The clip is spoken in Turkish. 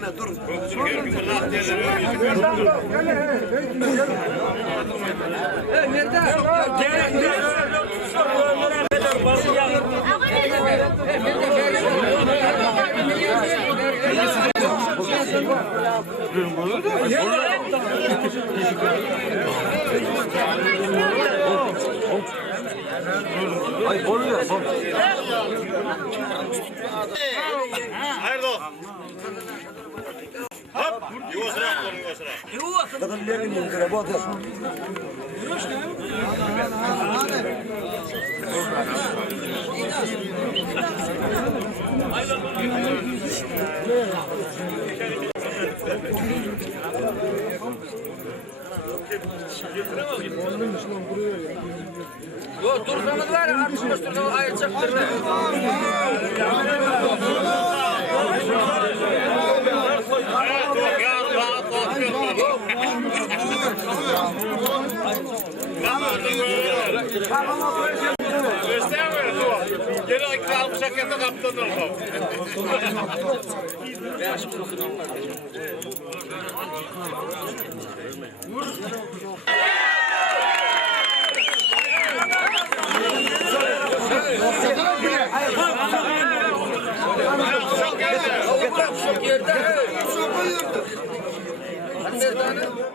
hemen dur. Ay oluyor. Hayırlı olsun. Hop. Yuvasına yuvasına. Kadın verdim bunu kere bu adı. Yok tursamız var ya artık tursamız ayıracaktır. Geri almış hakikaten kaptanın oldu. Çok yerde. Hani